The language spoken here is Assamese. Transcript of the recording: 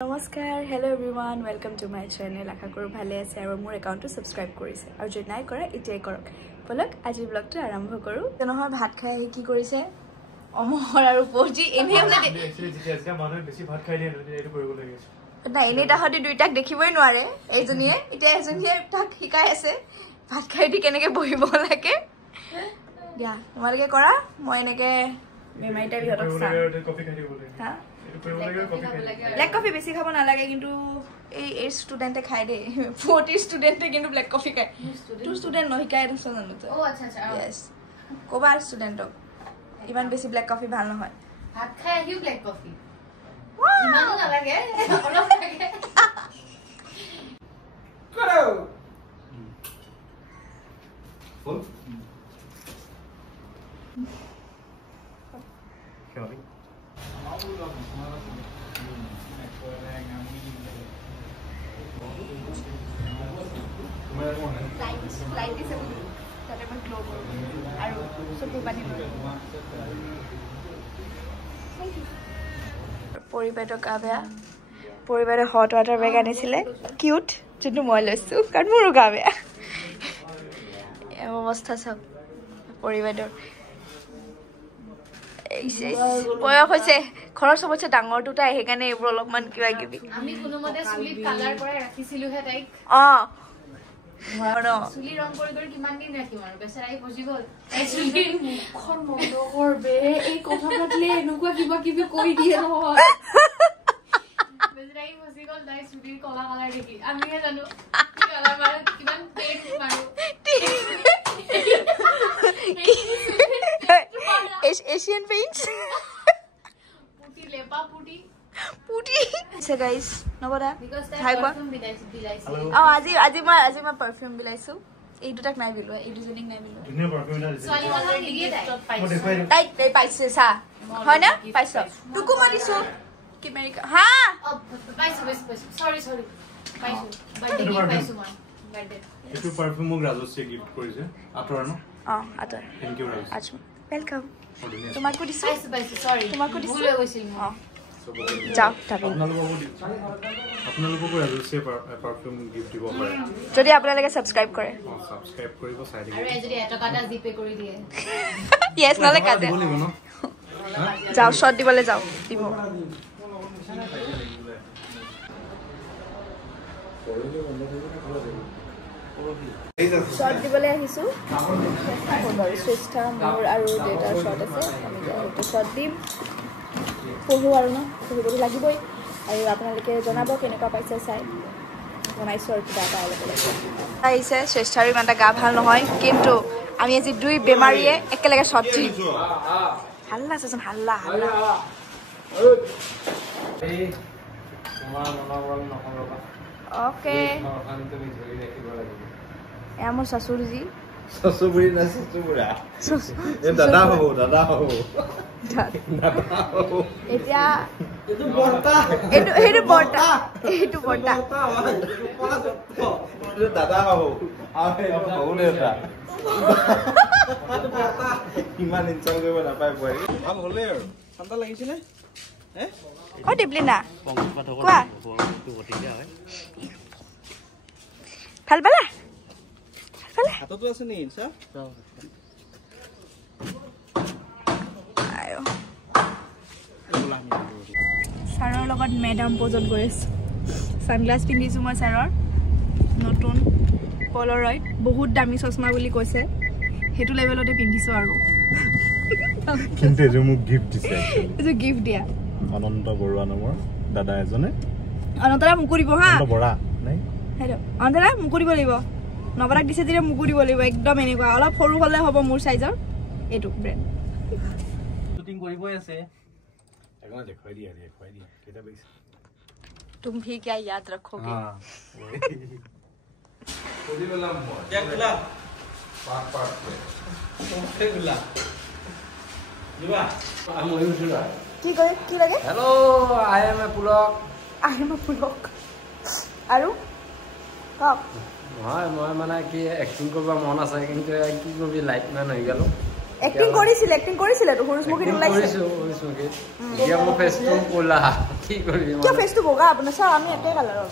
Namaskar, hello everyone, welcome to my channel. Acha koru bhale ase aru mur account to subscribe korise. Aru jodi nai kora etai korok. Bolok aji vlog to arambho koru. Tenohor bhat khai ahi ki korise? Omor aru poji ene ene actually jitya manu beshi bhat khai liye etu koribo lage. Na ene ta hodi duitak dekhiboi noare. Ejonie eta ejonie tak hikai ase. Bhat khai di keneke bohibo lage. Ya, tomaloke kora moi eneke memaita bi hotok sa. Coffee khai dibo lage. Ha? Black coffee besi khabo na lage kintu ei student e khai de 40 student e kintu black coffee khai 2 student no hikai raso janu to oh acha acha yes kobar student iban besi black coffee bhal na hoy bhat khai ahi black coffee imano na lage olop lage karo full Kelly light is tare man glow aru sopu pani পৰিবেদক আবেয়া পৰিবেদৰ হট ওয়াটাৰ বেগ আনিছিলে কিউট যেটো মই লৈছো কাৰণ মোৰ গাবেয়া অৱস্থা সব পৰিবেদৰ বয়স হৈছে ঘৰৰ সবচে ডাঙৰ দুটা হেকানে এইবোৰ অলপমান কিবা কিবি আমি কোনোমতে চুলি কালাৰ কৰা ৰাখিছিলো হে তাইক চুলি ৰং কৰি কিমান দিন ৰাখিম আৰু বেচাৰাই ফজি গল এই চুলি মুখৰ মন্দ কৰবে এই কথা পাতলে এনেকুৱা কিবা কিবি কৈ দিয়ে নহয় বেচাৰাই ফজি গল তাই চুলিৰ কলা কালাৰ দেখি আমিহে জানো কি কালাৰ মাৰো কিমান পেইন মাৰো Asian paints পুটি লেপা পুটি so guys নবৰা because তাই হাই কোৱা পাৰফিউম বিলাইছে আজি মই পাৰফিউম বিলাইছো এই দুটাক নাই বিলোৱা এই দুজনীক নাই বিলোৱা ধুনীয়া পাৰফিউম এটা ছোৱালী অলৰেডি গিফটত পাইছে তাই পাইছে সা হয় না পাইছো টুকু মাৰিছো কি আমেৰিকা হা পাইছো সৰি পাইছো বাৰ্থডে গিফট পাইছো মই বাৰ্থডে এইটো পাৰফিউম মোক ৰাজশ্ৰী গিফট কৰিছে আতৰ ন আতৰ থ্যাংক ইউ ৰাজশ্ৰী আচ্ছা ওয়েলকাম তোমাকো দিছো পাইছো সৰি তোমাকো দিছো ভুল হৈ গৈছিল মই যাও তাবে আপোনালোককো ৰাজশ্ৰী পাৰফিউম গিফট দিব পাৰে যদি আপোনালোকে সাবস্ক্ৰাইব কৰে সাবস্ক্ৰাইব কৰিব চাই দিব আৰু যদি এটকাটা জিপে কৰি দিয়ে ইয়েস নলে কাজে যাও শট দিবলে যাও দিব শট দিবলে আহিছো শ্ৰেষ্ঠা মোৰ আৰু ডেটাৰ শট আছে আমি সেইটো শট দিম পঢ়ো আৰু ন পঢ়িবতো লাগিবই আৰু আপোনালোকে জনাব কেনেকুৱা পাইছে চাই বনাইছো আৰু কিবা এটা অলপ আহিছে শ্ৰেষ্ঠাৰ ইমান এটা গা ভাল নহয় কিন্তু আমি আজি দুই বেমাৰীয়ে একেলগে শট দিম হাল্লা চোন হাল্লা ওকে এয়া মোৰ শাশুড়ী সসুবুৰি না সসুবুৰা এ দাদা হবো এতিয়া এটো বৰ্তা এইটো বৰ্তা দাদা হবো আহে বহুনে এটা ইমান ইনচাল কৰিব নাপায় পৰি ভাল হলে আৰু ঠাণ্ডা লাগিছে নে ও ডিপ্লিনা কোৱা ভাল পালা হাততো আছে নি ইনচা আয়ো ছাৰৰ লগত মেডাম পজত গৈ আছো সানগ্লাস পিন্ধিছো মই ছাৰৰ নতুন পলৰইড বহুত দামী চশমা বুলি কৈছে হেতু লেভেলতে পিন্ধিছো আৰু কিন্তু যে মোক গিফট দিছে এটো গিফট দিয়া অনন্ত বৰুৱা নামৰ দাদা এজনে অনন্তৰা মুকুৰিব হা অনন্ত বৰা নাই হেল্ল অনন্তৰা মুকুৰিব লাগিব নবৰাক দিছে যে মুকুৰিব লাগিব একদম এনেকুৱা অলপ সৰু হলে হ'ব মোৰ সাইজৰ এটো ব্ৰেন্ড শুটিং কৰিবই আছে একনা দেখুৱাই দিয়া কেটা বেছ तुम भी क्या याद रखोगे কৰি ললাম মই কেক খোলা পাক কেক খোলা দিবা আমি হৈছিলা কি লাগে hello I M A Pulak আৰু কক হয় মই মানে কি এক্টিং কৰিব মন আছে কিন্তু কি কৰিবি লাইট ম্যান হৈ গেল এক্টিং কৰিছিলে তো সৰুস্মুখীত ওলাইছে এতিয়া মোৰ ফেচটো ক'লা কি কৰিবি কিয় ফেচটো বগা আপোনাৰ চাও আমি একে কালাৰৰ